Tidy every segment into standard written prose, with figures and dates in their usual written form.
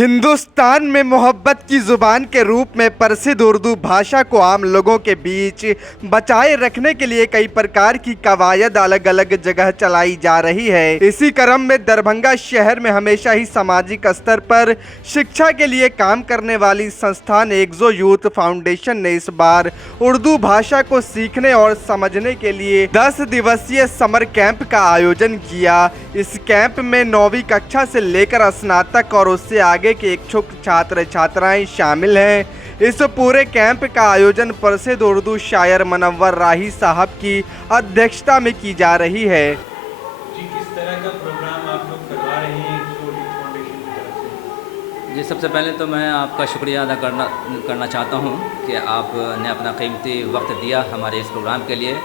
हिंदुस्तान में मोहब्बत की ज़ुबान के रूप में प्रसिद्ध उर्दू भाषा को आम लोगों के बीच बचाए रखने के लिए कई प्रकार की कवायद अलग अलग जगह चलाई जा रही है। इसी क्रम में दरभंगा शहर में हमेशा ही सामाजिक स्तर पर शिक्षा के लिए काम करने वाली संस्थान एक्सो यूथ फाउंडेशन ने इस बार उर्दू भाषा को सीखने और समझने के लिए 10 दिवसीय समर कैंप का आयोजन किया। इस कैंप में 9वीं कक्षा से लेकर स्नातक और उससे आगे के इच्छुक छात्र छात्राएं शामिल हैं। इस पूरे कैंप का आयोजन प्रसिद्ध उर्दू शायर मनव्वर राही साहब की अध्यक्षता में की जा रही है। जी, किस तरह का प्रोग्राम आप लोग करवा रहे हैं एक्सो यूथ फाउंडेशन की तरफ से? जी, सबसे पहले तो मैं आपका शुक्रिया अदा करना चाहता हूं कि आपने अपना कीमती वक्त दिया हमारे इस प्रोग्राम के लिए।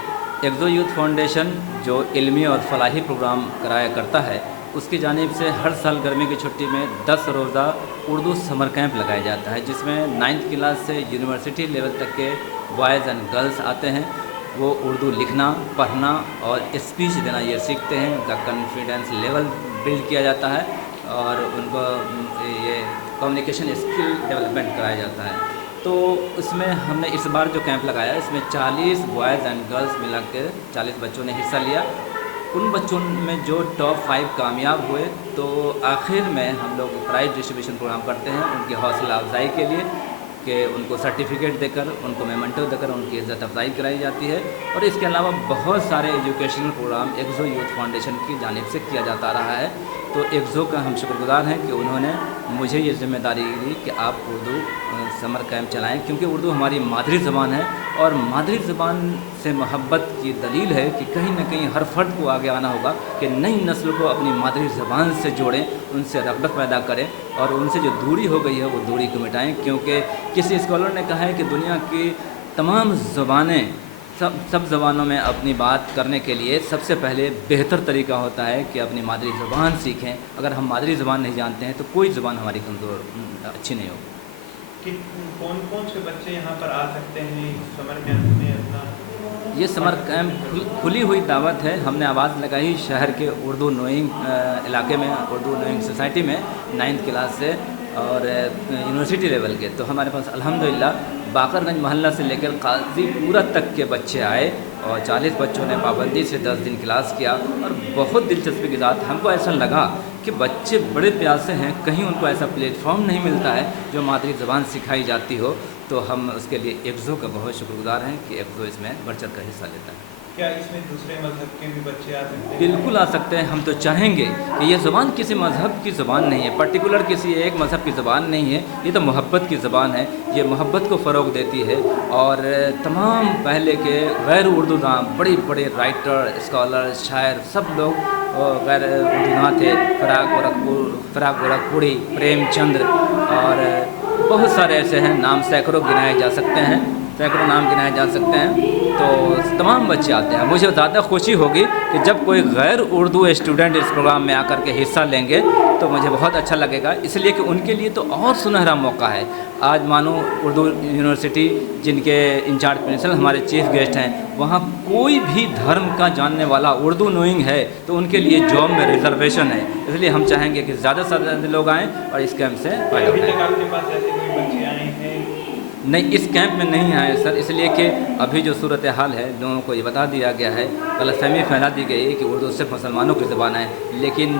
एक्सो यूथ फाउंडेशन जो इल्मी और फलाही प्रोग्राम कराया करता है, उसकी जानिब से हर साल गर्मी की छुट्टी में 10 रोज़ा उर्दू समर कैंप लगाया जाता है, जिसमें 9th क्लास से यूनिवर्सिटी लेवल तक के बॉयज़ एंड गर्ल्स आते हैं। वो उर्दू लिखना, पढ़ना और स्पीच देना ये सीखते हैं। उनका कॉन्फिडेंस लेवल बिल्ड किया जाता है और उनको ये कम्युनिकेशन स्किल डेवलपमेंट कराया जाता है। तो इसमें हमने इस बार जो कैंप लगाया, इसमें 40 बॉयज़ एंड गर्ल्स मिला के 40 बच्चों ने हिस्सा लिया। उन बच्चों में जो टॉप 5 कामयाब हुए, तो आखिर में हम लोग प्राइज़ डिस्ट्रीब्यूशन प्रोग्राम करते हैं उनकी हौसला अफजाई के लिए, कि उनको सर्टिफिकेट देकर, उनको मेमेंटो देकर उनकी इज़्ज़त अफजाई कराई जाती है। और इसके अलावा बहुत सारे एजुकेशनल प्रोग्राम एक्सो यूथ फाउंडेशन की जानिब से किया जाता रहा है। तो एक्सो का हम शुक्रगुजार हैं कि उन्होंने मुझे ये ज़िम्मेदारी दी कि आप उर्दू समर कैंप चलाएं, क्योंकि उर्दू हमारी मादरी ज़बान है और मादरी ज़बान से मोहब्बत की दलील है कि कहीं ना कहीं हर फ़र्द को आगे आना होगा कि नई नस्ल को अपनी मादरी ज़बान से जोड़ें, उनसे रग़बत पैदा करें और उनसे जो दूरी हो गई है वो दूरी को मिटाएं। क्योंकि किसी स्कॉलर ने कहा है कि दुनिया की तमाम ज़बानें, सब ज़बानों में अपनी बात करने के लिए सबसे पहले बेहतर तरीका होता है कि अपनी मादरी ज़बान सीखें। अगर हम मादरी ज़बान नहीं जानते हैं तो कोई ज़बान हमारी कमज़ोर अच्छी नहीं होगी। कि कौन कौन से बच्चे यहाँ पर आ सकते हैं समर कैंप में अपना? ये समर कैंप खुली हुई दावत है। हमने आवाज़ लगाई शहर के उर्दू नोइंग इलाके में, उर्दू नोइंग सोसाइटी में 9th क्लास से और यूनिवर्सिटी लेवल के। तो हमारे पास अल्हम्दुलिल्लाह बाकरगंज मोहल्ला से लेकर काजीपुरा तक के बच्चे आए और 40 बच्चों ने पाबंदी से 10 दिन क्लास किया। और बहुत दिलचस्पी के साथ हमको ऐसा लगा कि बच्चे बड़े प्यासे हैं, कहीं उनको ऐसा प्लेटफॉर्म नहीं मिलता है जो मादरी ज़बान सिखाई जाती हो। तो हम उसके लिए एक्सो का बहुत शुक्रगुजार हैं कि एक्सो इसमें बढ़-चढ़ कर हिस्सा लेता है। क्या इसमें दूसरे मज़हब के भी बच्चे आ सकते हैं? बिल्कुल आ सकते हैं। हम तो चाहेंगे कि ये ज़बान किसी मज़हब की ज़बान नहीं है, पर्टिकुलर किसी एक मज़हब की ज़बान नहीं है। ये तो मोहब्बत की ज़बान है। ये मोहब्बत को फ़रोग़ देती है और तमाम पहले के गैर उर्दू दां बड़े बड़े राइटर, स्कॉलर, शायर सब लोग गैर उर्दू दां थे। फ़राग गोरखपुरी, प्रेमचंद और बहुत सारे ऐसे हैं, नाम सैकड़ों गिनाए जा सकते हैं, सैकड़ों नाम गिनाए जा सकते हैं। तो तमाम बच्चे आते हैं। मुझे ज़्यादा खुशी होगी कि जब कोई गैर उर्दू स्टूडेंट इस प्रोग्राम में आकर के हिस्सा लेंगे तो मुझे बहुत अच्छा लगेगा, इसलिए कि उनके लिए तो और सुनहरा मौका है। आज मानो उर्दू यूनिवर्सिटी जिनके इंचार्ज प्रिंसिपल हमारे चीफ गेस्ट हैं, वहाँ कोई भी धर्म का जानने वाला उर्दू नोइंग है तो उनके लिए जॉब में रिजर्वेशन है। इसलिए हम चाहेंगे कि ज़्यादा से ज़्यादा लोग आएँ और इस कैंप से फ़ायदा उठाएँ। अभी तक आपके पास ऐसे कोई बच्चे आए हैं? नहीं, इस कैंप में नहीं आए सर, इसलिए कि अभी जो सूरत हाल है लोगों को ये बता दिया गया है, गलतफ़हमी फैला दी गई है कि उर्दू सिर्फ मुसलमानों की ज़बान है। लेकिन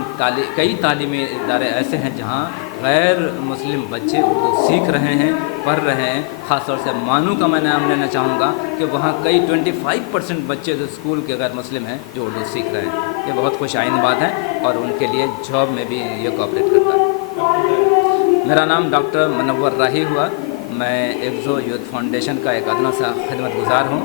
कई तालीमी इदारे ऐसे हैं जहाँ गैर मुस्लिम बच्चे उर्दू सीख रहे हैं, पढ़ रहे हैं। ख़ास तौर से मानू का मैं नाम लेना चाहूँगा कि वहाँ कई 25% बच्चे जो स्कूल के गैर मुस्लिम हैं जो उर्दू सीख रहे हैं। ये बहुत खुश आइन बात है और उनके लिए जॉब में भी ये कोऑपरेट करता है। मेरा नाम डॉक्टर मनव्वर राही हुआ। मैं एक्सो यूथ फाउंडेशन का एक अदना सा खिदमत गुज़ार हूँ।